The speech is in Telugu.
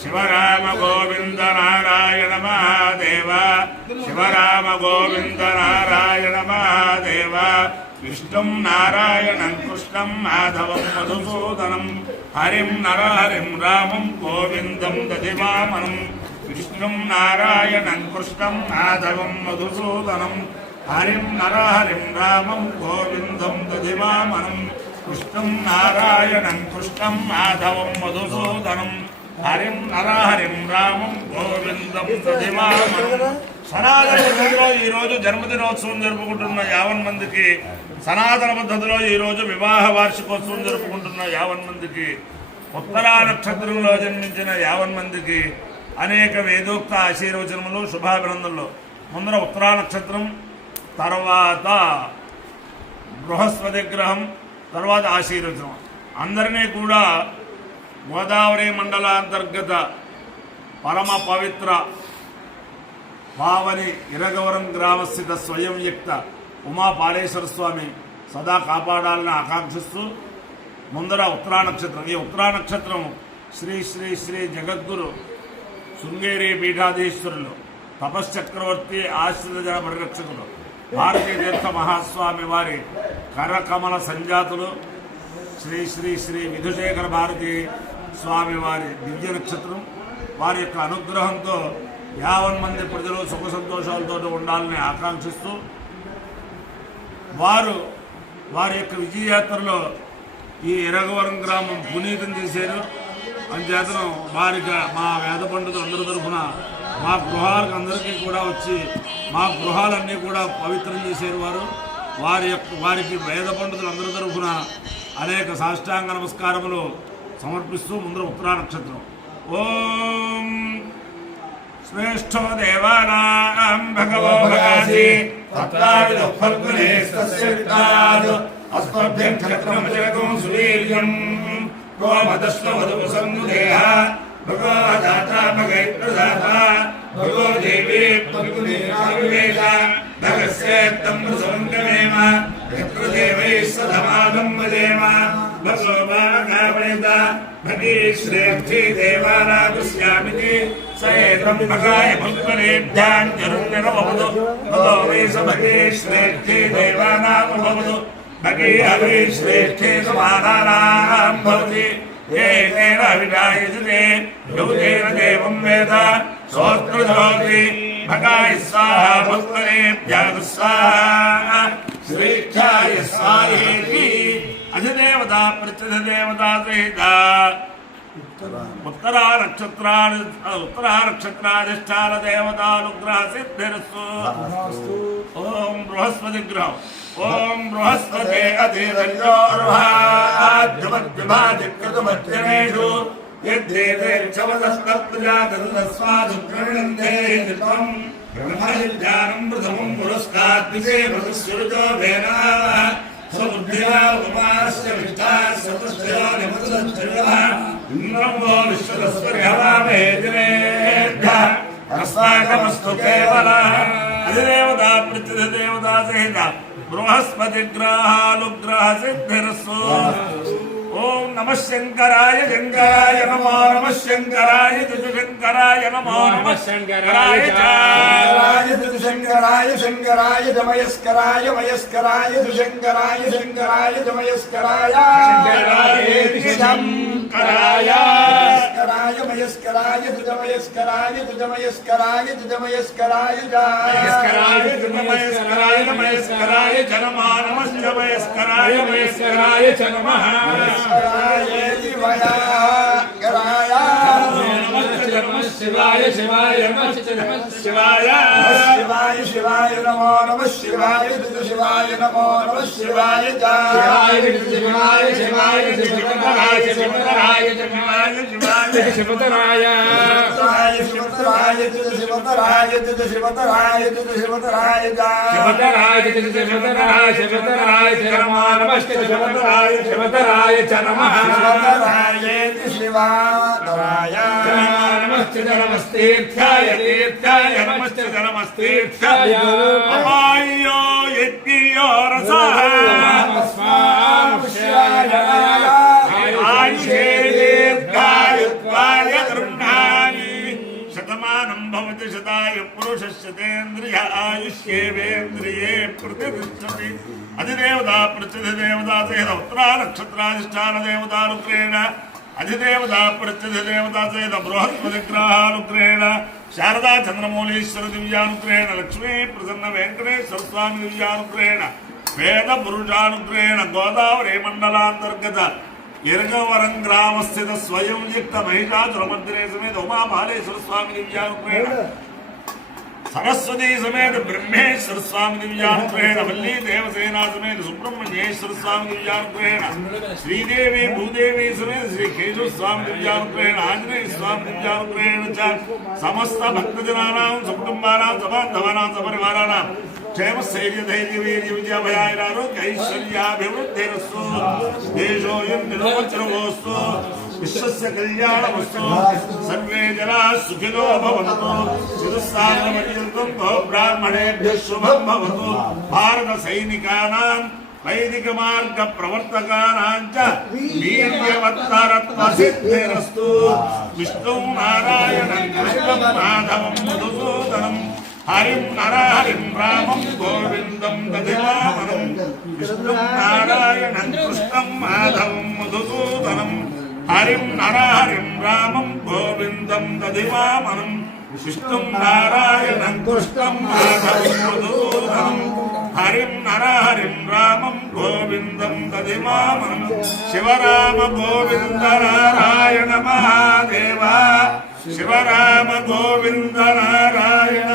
శివరామ గోవింద నారాయణ మహాదేవ శివరామ గోవింద నారాయణ మహాదేవ విష్ణుం నారాయణం కృష్ణం మాధవం మధుసూదనం హరిం నరహరిం రామం గోవిందం దధిమామనం విష్ణుం నారాయణం కృష్ణం మాధవం మధుసూదనం హరిం నరహరిం రామం గోవిందం దధిమామనం కృష్ణం నారాయణం కృష్ణం మాధవం మధుసూదనం హరిం నరహరిం రామం గోవిందం సనాతన పద్ధతిలో ఈ రోజు జన్మదినోత్సవం జరుపుకుంటున్న యావన్ మందికి సనాతన పద్ధతిలో ఈ రోజు వివాహ వార్షికోత్సవం జరుపుకుంటున్న యావన్ మందికి ఉత్తరా నక్షత్రంలో జన్మించిన యావన్ మందికి అనేక వేదోక్త ఆశీర్వచనములు శుభాభినందనలు. ముందర ఉత్తరా నక్షత్రం తర్వాత బృహస్పతి గ్రహం తర్వాత ఆశీర్వచనం. అందరినీ కూడా గోదావరి మండలాంతర్గత పరమ పవిత్ర పావని ఇరగవరం గ్రామస్థిత స్వయం వ్యక్త ఉమాపాలేశ్వర స్వామి సదా కాపాడాలని ఆకాంక్షిస్తూ ముందర ఉత్తరా నక్షత్రం. ఈ ఉత్తరా నక్షత్రం శ్రీ శ్రీ శ్రీ జగద్గురు శృంగేరి పీఠాధీశ్వరులు తపశ్చక్రవర్తి ఆశ్రిత జన పరిరక్షకులు భారతీయ తీర్థ మహాస్వామి వారి కరకమల సంజాతులు శ్రీ శ్రీ శ్రీ విధుశేఖర భారతి స్వామి వారి దివ్య నక్షత్రం వారి యొక్క అనుగ్రహంతో యావన్ మంది ప్రజలు సుఖ సంతోషాలతో ఉండాలని ఆకాంక్షిస్తూ వారు వారి యొక్క విజయయాత్రలో ఈ ఇరగవరం గ్రామం పునీతం చేశారు అంచేతను వారికి మా వేద పండితులు అందరి తరఫున మా గృహాలకు అందరికీ కూడా వచ్చి మా గృహాలన్నీ కూడా పవిత్రం చేశారు వారు. వారి యొక్క వారికి వేద పండితులు అందరి తరఫున అనేక సాష్టాంగ నమస్కారములు సమర్పిస్తూ ముందర ఉత్తరా నక్షత్రం. ఓం శ్రేష్ఠో దేవానాం భగవో భగాసి. తత్రావిద ఫల్గునే సస్య వితాద్ అస్మభ్యం క్షత్రం జగతం సువీర్యం గోమదశ్వ మధుపు సంగుదేహ భగో దాత భగైత్రదాత భగో దేవీ ఫల్గునే ఆవివేశ భగస్యేత్తం సంగమేమ యత్ర దేవై సధమానం వదేమ. भगवमाकापयत भगी श्रेष्ठे देवानागुष्यामिति स एतम् भगाय भक्तरेभ्याञ्जरुण्यनमवतु भगो मे स भगे श्रेष्ठे देवानामभवतु भगे हवे श्रेष्ठे समाधानां भवति एतेन अभिजायते यौतेन देवं वेद सोऽस्तृतोति भगाय स्वाहा भक्तरेभ्याः स्वाहा श्रेष्ठाय स्वाहेति స్వాహేతి అధిదేవత ప్రత్యధిదేవత సహిత. ఉత్తరా నక్షత్రాలు ఉత్తరా నక్షత్రాధిష్టాన దేవతానుగ్రహ సిద్ధిరస్సు ఓం బృహస్పతి గ్రహం. ఓం బృహస్పతి బ్రహ్మవిద్యానం ప్రథమం పురస్కాద్విషే మధుస్వరుజో వేనా సముద్రిగా ఉపాస్య విష్ఠా సతస్థిరో నిమతులస్థిరవ ఇంద్రంబో విశ్వతస్పరిహరామేదినే అస్మాకమస్తు కేవల అధిదేవత ప్రతిథ దేవతా సహిత బృహస్పతి గ్రహాలు గ్రహ సిద్ధిరస్సు ఓం నమ శంకరాయ శంకరాయ నమో నమ శంకరాయ శంకరాయ నమో నమ శంకరాయ శంకరాయ శంకరాయ శంకరాయ జమయస్కరాయ మయస్కరాయ శంకరాయ శంకరాయ జమయస్కరాయ శంకరాయ శంకరాయ ध्रुजमयस्कराय ध्रुजमयस्कराय ध्रुजमयस्कराय ध्रुजमयस्कराय जायस्कराय ध्रुजमयस्कराय मयस्कराय जनमानमश्च वयस्कराय मयस्कराय च नमः मयस्कराय दिवयाकराय శివాయ శివాయ శివాయ శివాయ. నమో నమ శివాయ శివాయ నమో నమ శివాయ శివాయ శివాయ శివాయ శివతరాయ శివతరాయ శివాయ శివతరాయ. శివతరాయ శివతరాయ శివతరాయ శివతరాయ శివతరాయ శివతరాయ శివతరాయ శివతరాయ నమో నమస్తే శివతరాయ శివతరాయ చ నమః. శివతరాయేతి శివాతరాయ. నమస్తే నమస్తేర్థ్యాయ తీర్థ్యాయ नमस्तेर्थ्याय तीर्थ्याय नमश्च नमस्तेर्थ्याय अमायो यज्ञो रसः आयुषेदीर्घायुत्वाय गृह्णानि शतमानं भवति शताय पुरुषश्चतेन्द्रिय आयुष्येवेन्द्रिये प्रतिष्ठति अधिदेवता पृच्छति देवता सेहदौत्रा नक्षत्राधिष्ठानदेवतानुक्रेण అధిదేవత ప్రత్యధిదేవత సహిత బృహస్పతిగ్రహానుగ్రహేణ శారదా చంద్రమౌళీశ్వర దివ్యానుగ్రహేణ లక్ష్మీ ప్రసన్న వెంకటేశ్వర స్వామి దివ్యానుగ్రహేణ వేద పురుషానుగ్రహేణ గోదావరి మండలాంతర్గత ఇరగవరం గ్రామస్థిత స్వయం యుక్త మహిళాసుర మందిరే సమేత ఉమాబాలేశ్వర స్వామి దివ్యానుగ్రహేణ సరస్వతి సమేత బ్రహ్మేశ్వర స్వామి దివ్యానుగ్రహేణ వల్లీ దేవసేనా సమేత సుబ్రహ్మణ్యేశ్వర స్వామి దివ్యానుగ్రహేణ శ్రీదేవి భూదేవి సమేత శ్రీ కేశవ స్వామి దివ్యానుగ్రహేణ ఆంజనేయ స్వామి దివ్యానుగ్రహేణ చ సమస్త భక్తజనానాం సకుటుంబానాం సబాంధవానాం సపరివారాణం క్షేమ స్థైర్య ధైర్య వీర్య విజయ భయారోగ్య ఐశ్వర్యాభివృద్ధిరస్సు దేశోయం నిరోచనమోస్తు విశ్వస్య కళ్యాణమస్తు సర్వే జనా సుఖినో భవంతు చతుస్సాగరపర్యంతం భవ బ్రాహ్మణేభ్య శుభం భవతు భారత సైనికానాం వైదిక మార్గ ప్రవర్తకానాం చ వీర్యవత్తరత్వ సిద్ధిరస్తు. విష్ణు నారాయణం కృష్ణం మాధవం మధుసూదనం. హరిం నరహరిం రామం గోవిందం దధివామనం విష్ణు నారాయణం కృష్ణం మాధవం మధుసూదనం. హరిం నరహరిం రామం గోవిందం దధివామనం విష్ణుం నారాయణం కృష్ణం మాధవం మధుసూదనం. హరిం నరహరిం రామం గోవిందం దధివామనం శివరామ గోవింద నారాయణ మహాదేవ శివరామ గోవింద నారాయణ